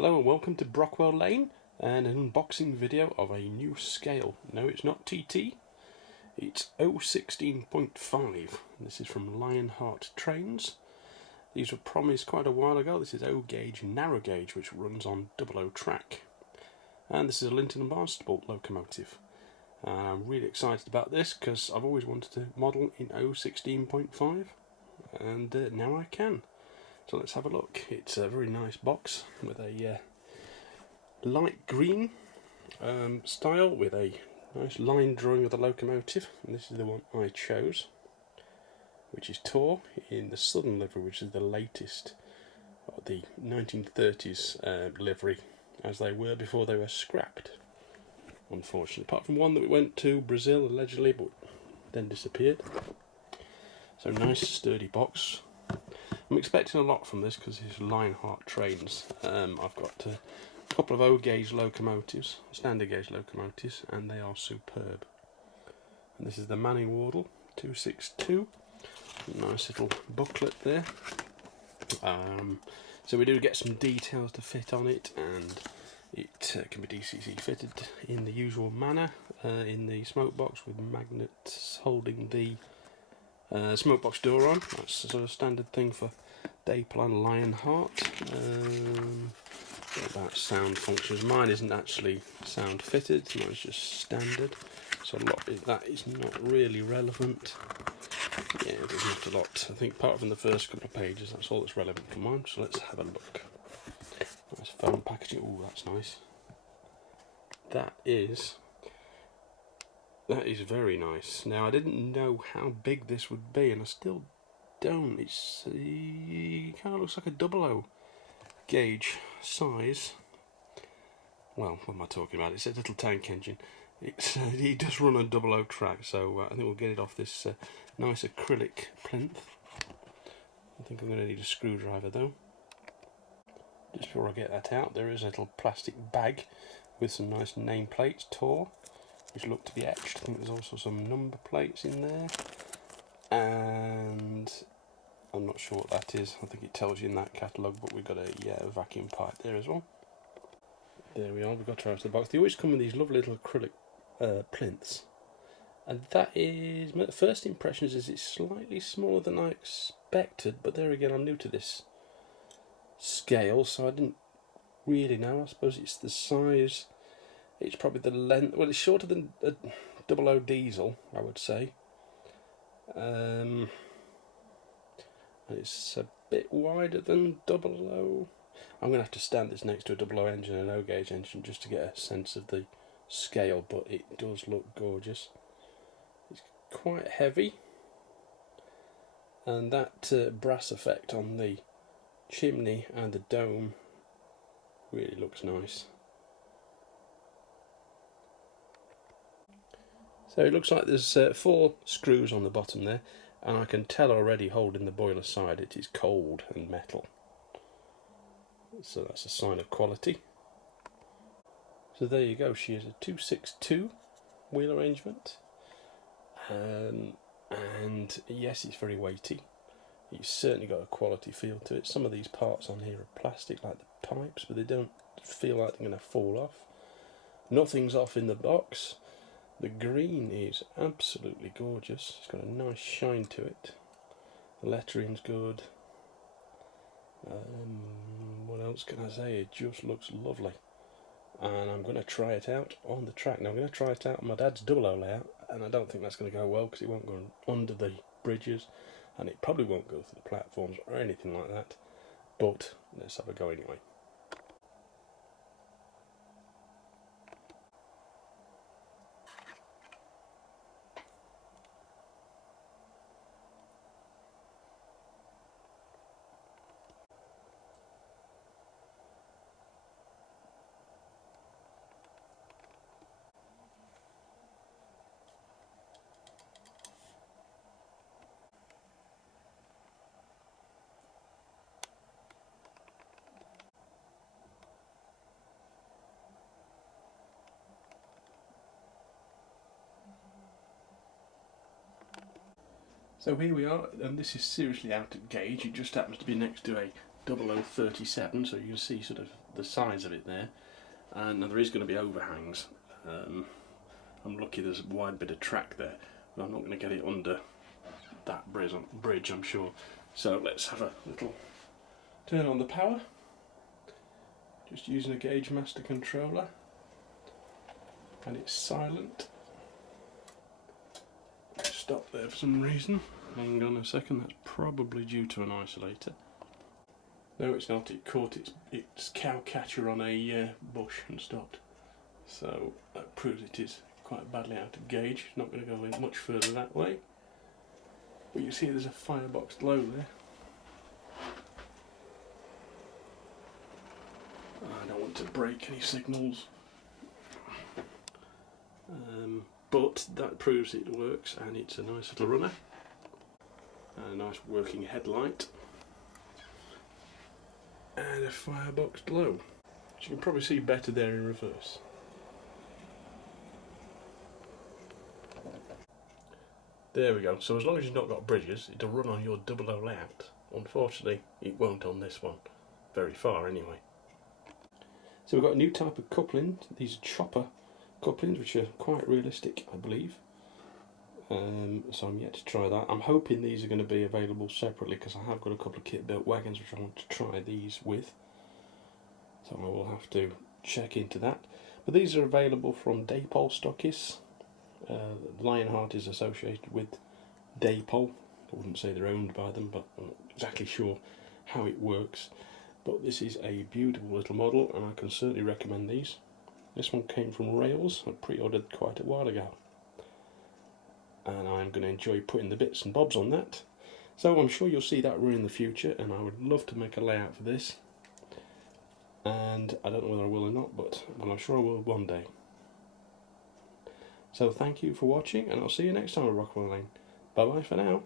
Hello and welcome to Brockwell Lane and an unboxing video of a new scale. No, it's not TT, it's 016.5. This is from Lionheart Trains. These were promised quite a while ago. This is O gauge narrow gauge, which runs on 00 track. And this is a Lynton and Barnstable locomotive. I'm really excited about this because I've always wanted to model in 016.5 and now I can. So let's have a look. It's a very nice box with a light green style with a nice line drawing of the locomotive. And this is the one I chose, which is TAW in the Southern livery, which is the latest of the 1930s livery, as they were before they were scrapped, unfortunately. Apart from one that went to Brazil allegedly, but then disappeared. So nice sturdy box. I'm expecting a lot from this because it's Lionheart Trains. I've got a couple of O gauge locomotives, standard gauge locomotives, and they are superb. And this is the Manning Wardle 262. Nice little booklet there. So we do get some details to fit on it, and it can be DCC fitted in the usual manner in the smoke box with magnets holding the smoke box door on. That's a sort of standard thing for Dapple and Lionheart. What about sound functions? Mine isn't actually sound fitted, mine's just standard, so a lot of that is not really relevant. Yeah, there's not a lot. I think apart from the first couple of pages, that's all that's relevant for mine. So let's have a look. Nice foam packaging. Oh, that's nice. That is very nice. Now, I didn't know how big this would be, and I still don't. It kind of looks like a 00 gauge size. Well, what am I talking about? It's a little tank engine. It does run on 00 track, so I think we'll get it off this nice acrylic plinth. I think I'm going to need a screwdriver though. Just before I get that out, there is a little plastic bag with some nice nameplates, TAW, which look to be etched. I think there's also some number plates in there, and I'm not sure what that is. I think it tells you in that catalogue, but we've got a vacuum pipe there as well. There we are, we've got her out of the box. They always come with these lovely little acrylic plinths, and that is, my first impression is it's slightly smaller than I expected, but there again, I'm new to this scale, so I didn't really know. I suppose it's the size, it's probably the length. Well, it's shorter than a 00 diesel, I would say, and it's a bit wider than 00. I'm going to have to stand this next to a 00 engine and an O gauge engine just to get a sense of the scale, but it does look gorgeous. It's quite heavy, and that brass effect on the chimney and the dome really looks nice. So it looks like there's 4 screws on the bottom there, and I can tell already holding the boiler side it is cold and metal. So that's a sign of quality. So there you go, she is a 262 wheel arrangement. And yes, it's very weighty. It's certainly got a quality feel to it. Some of these parts on here are plastic, like the pipes, but they don't feel like they're going to fall off. Nothing's off in the box. The green is absolutely gorgeous. It's got a nice shine to it. The lettering's good. What else can I say? It just looks lovely. And I'm going to try it out on the track. Now I'm going to try it out on my dad's 00 layout, and I don't think that's going to go well because it won't go under the bridges, and it probably won't go through the platforms or anything like that. But let's have a go anyway. So here we are, and this is seriously out of gauge. It just happens to be next to a 0037, so you can see sort of the size of it there, and there is going to be overhangs. I'm lucky there's a wide bit of track there, but I'm not going to get it under that bridge, I'm sure. So let's have a little turn on the power, just using a Gauge Master controller, and it's silent. Stop there for some reason. Hang on a second, that's probably due to an isolator. No, it's not, it caught its cow catcher on a bush and stopped. So that proves it is quite badly out of gauge. Not going to go in much further that way. But you see there's a firebox low there. I don't want to break any signals. But that proves it works, and it's a nice little runner. And a nice working headlight. And a firebox low. So you can probably see better there in reverse. There we go. So as long as you've not got bridges, it'll run on your 00 layout. Unfortunately, it won't on this one. Very far anyway. So we've got a new type of coupling. These are chopper couplings, which are quite realistic, I believe. So I'm yet to try that. I'm hoping these are going to be available separately, because I have got a couple of kit-built wagons which I want to try these with. So I will have to check into that. But these are available from TAW stockists. Lionheart is associated with TAW. I wouldn't say they're owned by them, but I'm not exactly sure how it works. But this is a beautiful little model, and I can certainly recommend these. This one came from Rails. I pre-ordered quite a while ago, and I'm going to enjoy putting the bits and bobs on that. So I'm sure you'll see that run in the future, and I would love to make a layout for this. And I don't know whether I will or not, but I'm sure I will one day. So thank you for watching, and I'll see you next time at Rockwell Lane. Bye bye for now.